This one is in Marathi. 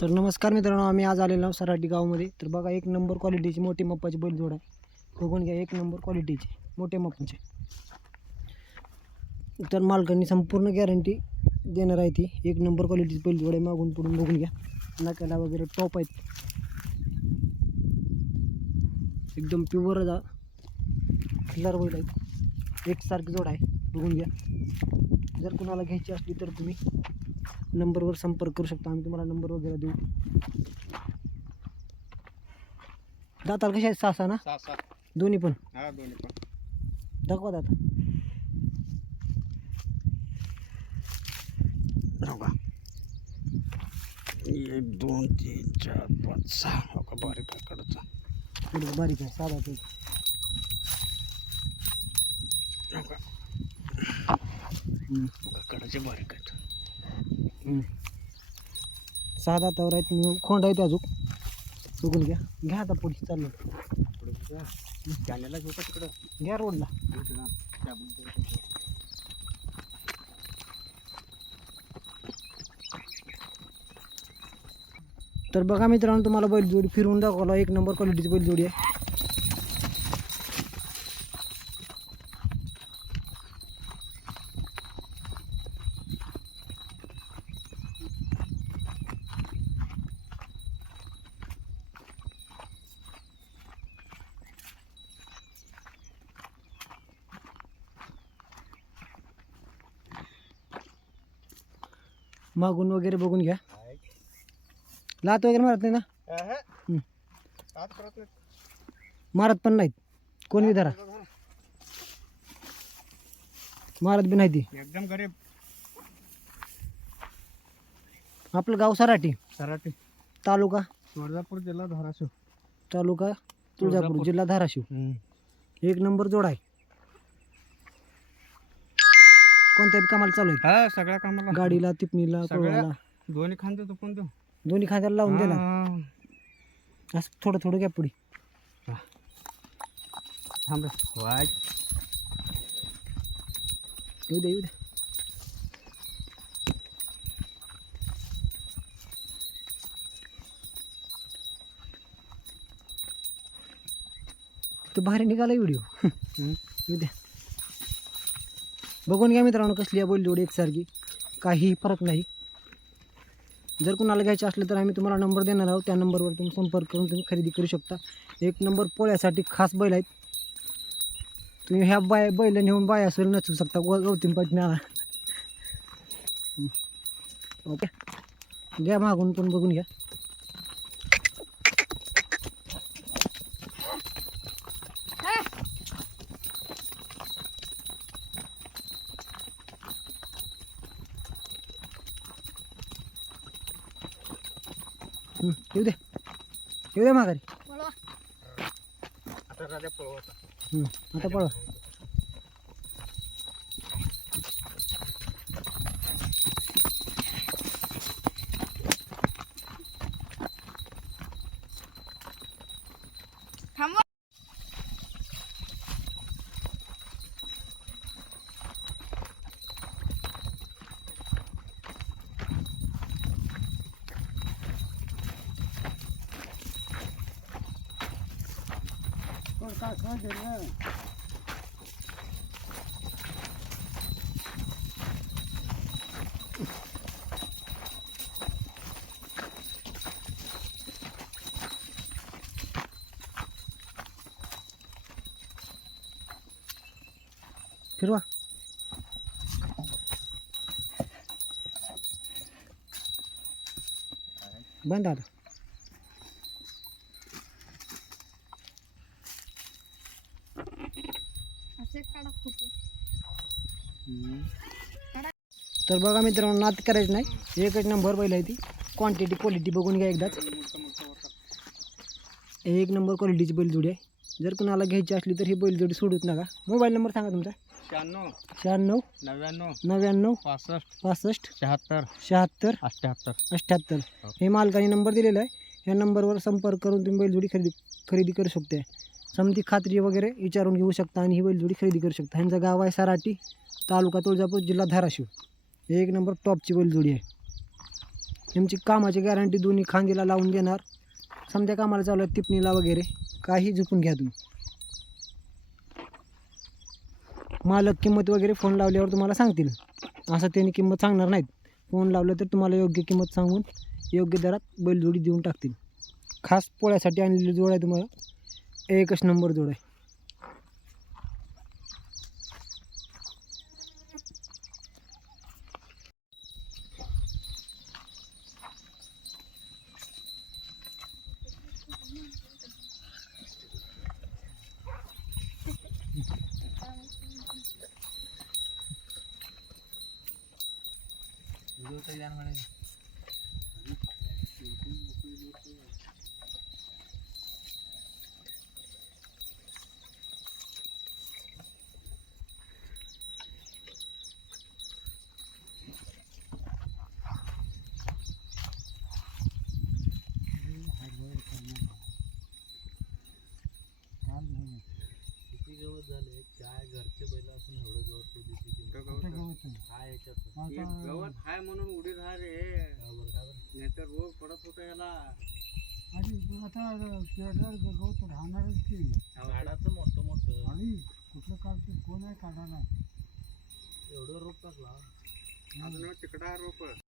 तर नमस्कार मित्रांनो आम्ही आज आलेलो आहोत सराटी गावामध्ये. तर बघा एक नंबर क्वालिटीची मोठी मप्पाची बैलजोड आहे बघून घ्या एक नंबर क्वालिटीची मोठे मप्पाचे. तर मालकांनी संपूर्ण गॅरंटी देणार आहे ती. एक नंबर क्वालिटीची बैलजोड आहे मागून पुढून बघून घ्या. नाकाला वगैरे टॉप आहेत. एकदम प्युअर जा बैल आहेत. एकसारखी जोड आहे. बघून घ्या. जर कुणाला घ्यायची असली तर तुम्ही नंबरवर संपर्क करू शकता. आम्ही तुम्हाला नंबर वगैरे देऊ. दाताल कशा आहेत? सहा ना? सहा सात दोन्ही पण? हा दोन्ही पण. दाखवा दाता. हो का? एक दोन तीन चार पाच सहा. हो का? बारीक आहे कडचा. बारीक आहे साधा ते हो का? कडचे बारीक आहेत. सहा दातावर आहेत मी खोंड आहेत अजून. बघून घ्या. घ्या आता पुढे चाललं. कॅनेला घेऊ का तिकडं? घ्या रोडला. तर बघा मित्रांनो तुम्हाला बैलजोडी फिरवून दाखवला. एक नंबर क्वालिटीची बैलजोडी आहे. मागून वगैरे बघून घ्या. लात वगैरे मारत नाही ना. हम्म. मारत पण नाहीत. कोण विधारा मारत बी नाही ती. एकदम गरीब. आपलं गाव सराटी. सराटी. तालुका? तुळजापूर जिल्हा धाराशिव. तालुका तुळजापूर तुळजापूर. जिल्हा धाराशिव. एक नंबर जोड आहे. कोणत्या बी कामाला चालू आहे हा सगळ्या कामाला. गाडीला तिपणीला सगळ्या. कोळवाला दोन्ही खांदे तो पण दोन्ही खांद्याला लावून दे ना हा. असं थोडं थोडं घ्या पुढे. थांब रे. वाय. येऊ दे येऊ दे. तो बाहेर निघाला व्हिडिओ. येऊ द्या बघून घ्या मित्रांनो कसली आहे बैलजोडी एकसारखी. काहीही फरक नाही. जर कुणाला घ्यायचे असले तर आम्ही तुम्हाला नंबर देणार आहोत. त्या नंबरवर तुम्ही संपर्क करून तुम्ही खरेदी करू शकता. एक नंबर पोळ्यासाठी खास बैल आहेत. तुम्ही ह्या बाय बैल नेऊन बाय असेल नचू शकता. गौ गौतीन पटण्याला ओके. घ्या मागून पण बघून घ्या. येऊ दे. येऊ दे माघारी. आता राजा पळवता हं, आता पळवा फिरवा बंद आता तर बघा मित्रांनो नात करायचं नाही. एकच नंबर बैल आहे ती. क्वांटिटी क्वालिटी बघून घ्या एकदाच. एक नंबर क्वालिटीची बैलजोडी आहे. जर कुणाला घ्यायची असली तर ही बैलजोडी सोडूच नका. मोबाईल नंबर सांगा तुमचा. शहाण्णव. शहाण्णव. नव्याण्णव. नव्याण्णव. पासष्ट. पासष्ट. शहात्तर. शहात्तर. अठ्ठ्याहत्तर. अठ्ठ्याहत्तर. हो. हे मालकाने नंबर दिलेला आहे. या नंबरवर संपर्क करून तुम्ही बैलजोडी खरेदी खरेदी करू शकते समधी खात्री वगैरे विचारून घेऊ शकता आणि ही बैलजोडी खरेदी करू शकता. ह्यांचं गाव आहे सराटी तालुका तुळजापूर जिल्हा धाराशिव. एक नंबर टॉपची बैलजोडी आहे. यांची कामाची गॅरंटी दोन्ही खांदीला लावून देणार समजा कामाला चालू आहे टिपणीला वगैरे. काही झुकून घ्या तुम्ही. मालक किंमत वगैरे फोन लावल्यावर तुम्हाला सांगतील. असं त्यांनी किंमत सांगणार नाहीत. फोन लावलं तर तुम्हाला योग्य किंमत सांगून योग्य दरात बैलजोडी देऊन टाकतील. खास पोळ्यासाठी आणलेली जोड आहे तुम्हाला. एकच नंबर जोड आहे. किती गवत झाले. काय घरचे बैल असून एवढं गवत तू दिसते काय याच्यात. गवत हाय म्हणून उडी राहा रे? नाहीतर रोग पडत होता याला. आता गवत राहणारच की झाडाचं मोठं मोठं. आणि कुठलं काढते कोण आहे काढायला? एवढं रोप टाकला अजून तिकडा रोप